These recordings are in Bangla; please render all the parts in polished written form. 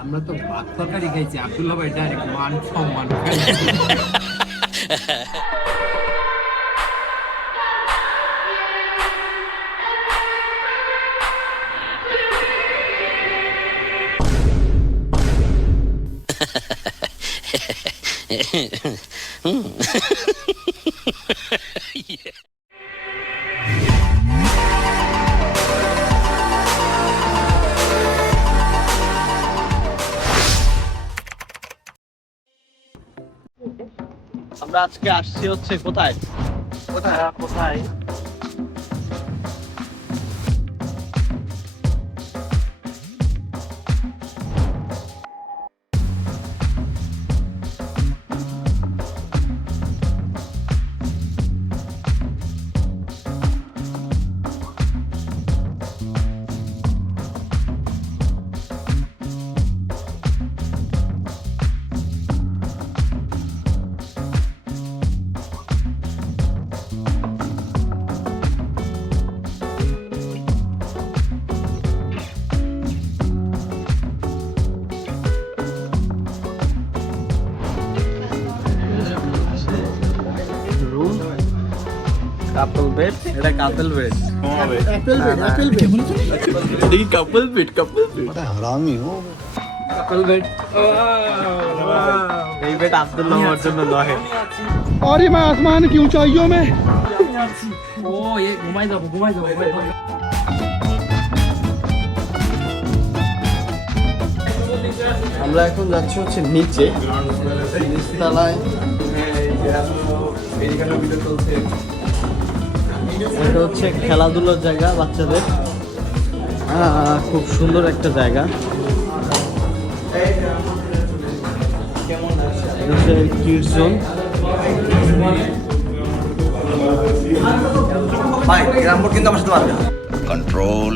আমরা তো ভাত তরকারি খাইছি, আব্দুল্লাহ ভাই ডাইরেক্ট মান সম্মান খাইছি। আমরা আজকে আসছি হচ্ছে কোথায় কোথায় রুম কাপল বেড এটা কাপল বেড কাপল বেড हरामी हो কাপল বেড এই বেড আব্দুল্লাহ ওর জন্য নয় और ये मैं आसमान की ऊंचाइयों में ও এ ঘুমাই যাবো ঘুমাই যাবো ঘুমাই যাবো। আমরা এখন যাচ্ছি হচ্ছে নিচে নিচতলায় এটা হচ্ছে খেলাধুলার জায়গা বাচ্চাদের খুব সুন্দর একটা জায়গা এটা হচ্ছে কিডস জোন भाई ग्राम बोर्ड কিন্তু আমার সাথে পারবে control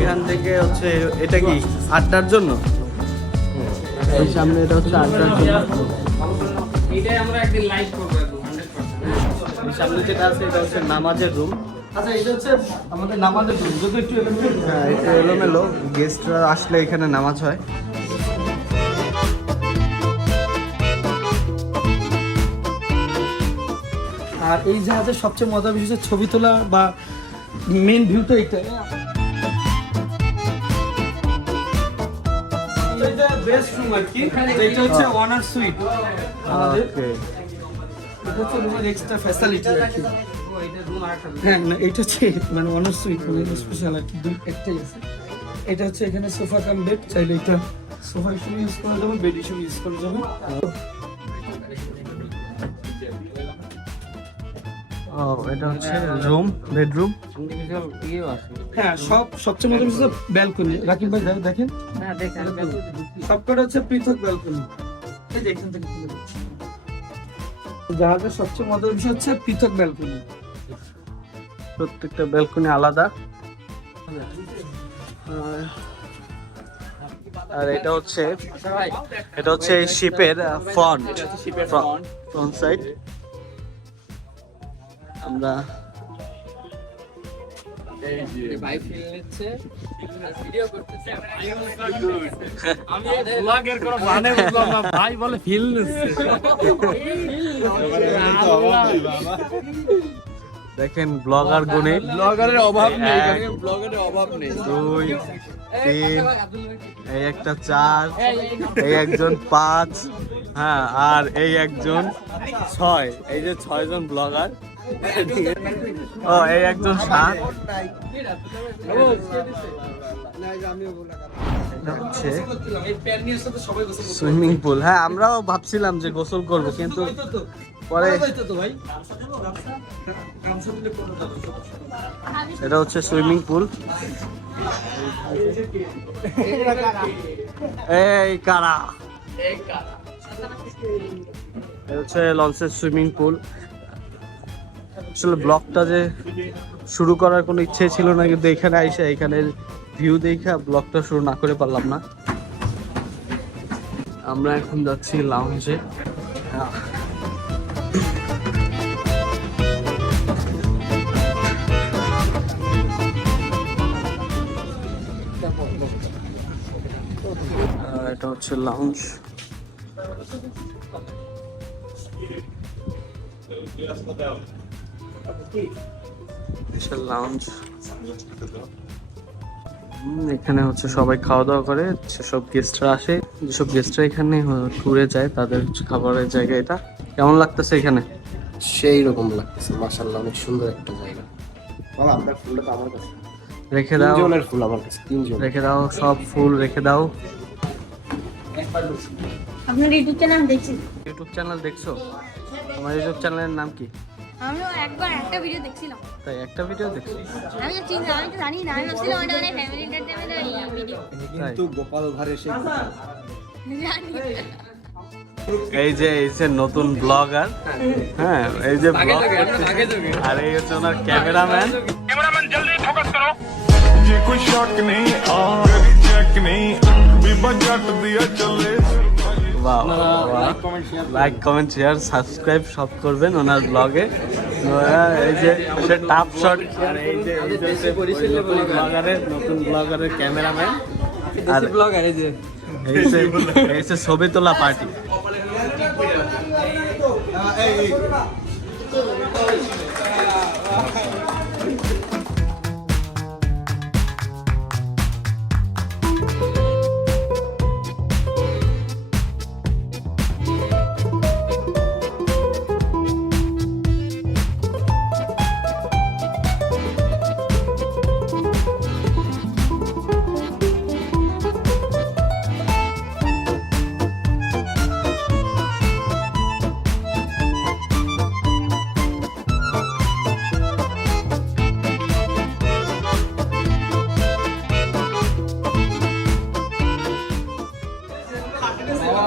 এখান থেকে হচ্ছে এটা কি আড্ডার জন্য এই সামনে এটা হচ্ছে আড্ডার জন্য এটাই আমরা একদিন লাইভ করবো একদম 100%। এই সামনে যেটা আছে এটা হচ্ছে নামাজের রুম আচ্ছা এটা হচ্ছে আমাদের নামাজের জন্য যদি একটু হ্যাঁ এটা এলোমেলো গেস্টরা আসলে এখানে নামাজ হয় আর এই জাহাজের সবচেয়ে মজার বিষয় হচ্ছে ছবি তোলা বা মেইন ভিউটা এটা এটা বেস্ট রুম আর কি এটা হচ্ছে ওয়ানার সুইট আমাদের ওকে এটা হচ্ছে রুমের এক্সট্রা ফ্যাসিলিটি আর কি ও এটা রুম আরেকটা room। হ্যাঁ না এটা হচ্ছে মানে ওয়ানার সুইট মানে স্পেশাল আর কি দুই একটাই আছে এটা হচ্ছে এখানে সোফা কাম বেড চাইলে এটা সোফা হিসেবে ইউজ করা যাবে বেড হিসেবে ইউজ করা যাবে ও এটা হচ্ছে রুম বেডরুম Individual ইয়েও আছে। হ্যাঁ সবচেয়ে মজার বিষয় ব্যালকনি রাকিব ভাই দেখেন হ্যাঁ দেখেন সবকটা হচ্ছে পৃথক ব্যালকনি এই যে এখান থেকে তুলে দিচ্ছি। জাহাজের সবচেয়ে মজার বিষয় হচ্ছে পৃথক ব্যালকনি প্রত্যেকটা ব্যালকনি আলাদা আর এটা হচ্ছে এই শিপের ফ্রন্ট ফ্রন্ট সাইড আমরা ভাই ফিল নিচ্ছে ভিডিও করতেছে আমি ব্লগের কোনো মানে বুঝলাম না ভাই বলে ফিল নিচ্ছে দেখেন ব্লগার গুণে ব্লগারের অভাব নেই, এখানে ব্লগারের অভাব নেই 2 3 এই একটা 4 এই একজন 5 হ্যাঁ আর এই একজন 6 এই যে 6 জন ব্লগার ও এই একজন 7 এটা হচ্ছে এই প্যানিয়ার সাথে সবাই গোসল করতে সুইমিং পুল হ্যাঁ আমরাও ভাবছিলাম যে গোসল করব কিন্তু পরে তো ভাই গামছা দিলে কোনো যাবে এটা হচ্ছে সুইমিং পুল এই কারা এটা হচ্ছে লঞ্চের সুইমিং পুল আসলে ব্লগটা যে শুরু করার কোনো ইচ্ছে ছিল না কিন্তু এখানে আইসা এখানের ভিউ দেখা ব্লগটা শুরু না করে পারলাম না আমরা এখন যাচ্ছি লাউঞ্জে এটা হচ্ছে লাউঞ্জ। লাউঞ্জ এখানে হচ্ছে সবাই খাওয়া দাওয়া করে, সেসব গেস্টরা আসে, যেসব গেস্টরা এখানে ট্যুরে যায় তাদের খাবারের জায়গা এটা। কেমন লাগতেছে এখানে? সেই রকম লাগতেছে, মাশাআল্লাহ অনেক সুন্দর একটা জায়গা। বাবা আপনার ফুলটা তো আমার কাছে রেখে দাও, তিনজনের ফুল আমার কাছে, তিনজন রেখে দাও, সব ফুল রেখে দাও। আপনার ইউটিউব চ্যানেল দেখছি। ইউটিউব চ্যানেল দেখছো? তোমার ইউটিউব চ্যানেলের নাম কি? আমিও একবার একটা ভিডিও দেখছিলাম। তাই একটা ভিডিও দেখছো? আমি তো চিনি, আমি তো জানি না, আমি ভাবছিলাম ওটা মানে ফ্যামিলি এন্টারটেইনমেন্টের ভিডিও। কিন্তু গোপাল ভাঁড়ের সেই জানি এই যে নতুন ব্লগার, হ্যাঁ এই যে ব্লগ আর এই হচ্ছে ওনার ক্যামেরাম্যান। ये कोई शक नहीं और चेक नहीं बीबा जट दिया चले লাইক কমেন্ট শেয়ার সাবস্ক্রাইব সব করবেন ওনার ব্লগে। এই যে টাপ শট, আর এই যে নতুন ব্লগারের ক্যামেরাম্যান, আর ব্লগার এই যে ছবি তোলা পার্টি।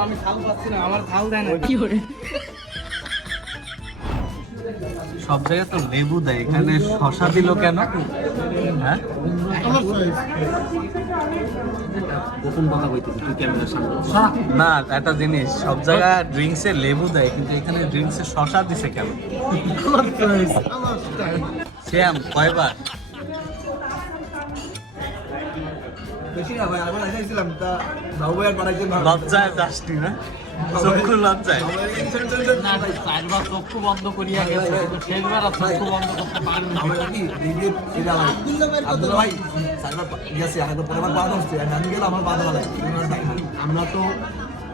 আমি থাল পাচ্ছি না, আমার থাল দেয় না। সব জায়গায় তো লেবু দেয়, এখানে শশা দিল কেন? হ্যাঁ গোপন কথা কইতেছি, তুই ক্যামেরার সামনে না, একটা জিনিস, সব জায়গায় ড্রিঙ্কসে লেবু দেয় কিন্তু এখানে ড্রিঙ্কসে শশা দিছে কেন? শ্যাম কয়বার? লজ্জায় যাসনি না? চক্ষু লজ্জায়? না, চারবার চক্ষু বন্ধ করিয়া গেছে, কিন্তু শেষবার আর চক্ষু বন্ধ করতে পারেন না।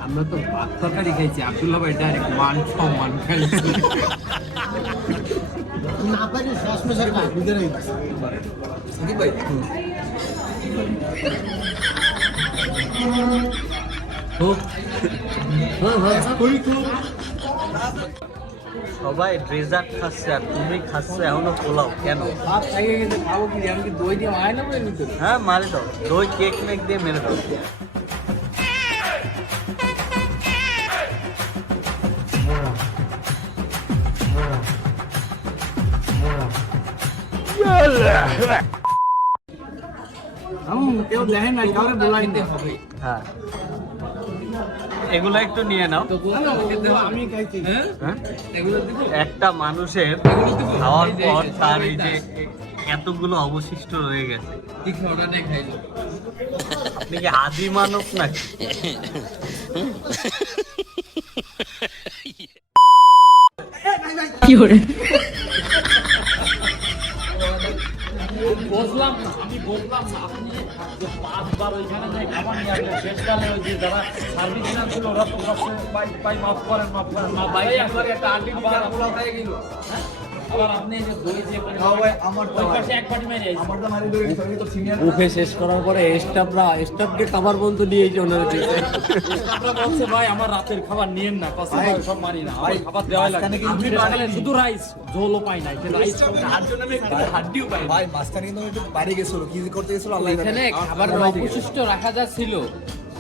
আমরা তো ভাত তরকারি খাইছি, আব্দুল্লাহ ভাই ডাইরেক্ট মান সম্মান খাইছি। সবাই ডেজার্ট খাচ্ছে আর তুমি খাচ্ছে এখনো পোলাও কেন? ভাত খাইয়ে গেছে, খাবো কি? আমি কি দই দিয়ে মায় নেবো এর ভিতরে? হ্যাঁ মারে দাও, দই কেক মেক দিয়ে মেরে দাও। কেউ দেখেন না, কাউকে বলাইতে হবে। হ্যাঁ এগুলো একটু নিয়ে নাও। আমি খাইছি। হ্যাঁ, হ্যাঁ এগুলো দিব। একটা মানুষের খাওয়ার পর তার এই যে এতগুলো অবশিষ্ট রয়ে গেছে, ঠিক ওটা দিয়ে খাইলো। আপনি কি আদি মানব নাকি? বুঝলাম না, আমি বললাম না, আপনি যে 5 বার ওইখানে যে খাবার নিয়ে আসলেন, শেষকালে ওই যে যারা সার্ভিস না ছিল ওরা তো ভাই মাফ করেন, মাফ করেন, মা ভাই একবার একটা আন্টি আবার পোলা হয়ে গেল। আবার আপনি এই যে দই যে আমার ওই পাশে এক পাটি মেরে বুফে শেষ করার পরে স্টাফকে খাবার বলতে নিয়ে এসে ওনারা দিয়েছে। স্টাফরা বলছে ভাই আমার রাতের খাবার নিয়েন না, কষ্ট ভাই সব মানি না, আমার খাবার দেওয়াই লাগে। আমি শেষকালে শুধু রাইস, ঝোলও পাই নাই, রাইস তার জন্য আমি হাড্ডিও পাই ভাই। মাঝখানে কিন্তু একটু বাইরে গেছিল, কি করতে গেছিল আল্লাহ জানে। এখানে খাবার অবশিষ্ট রাখা যা ছিল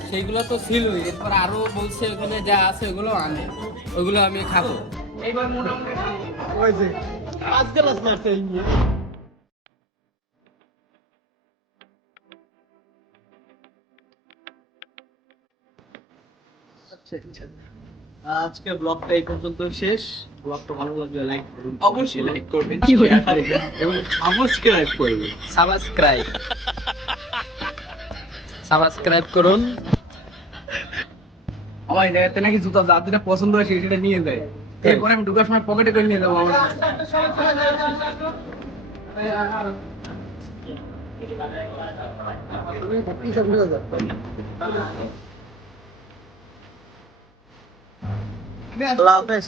সেইগুলো তো ছিলই, এরপর আরো বলছে ওখানে যা আছে ওগুলো আনে, ওইগুলো আমি খাবো। এইবার মোটামুটি আজকে লাস্ট মারতে নিয়ে আজকে ব্লগটা এই পর্যন্ত শেষ। ব্লগটা ভালো লাগলে লাইক করুন, অবশ্যই লাইক করবেন এবং সাবস্ক্রাইব করবেন। সাবস্ক্রাইব সাবস্ক্রাইব করুন। আমার এই জায়গাতে নাকি জুতা যার যেটা পছন্দ হয় সেটা নিয়ে যায়, এরপরে আমি ঢুকার সময় পকেটে করে নিয়ে যাবো আমার। আল্লাহ হাফেজ।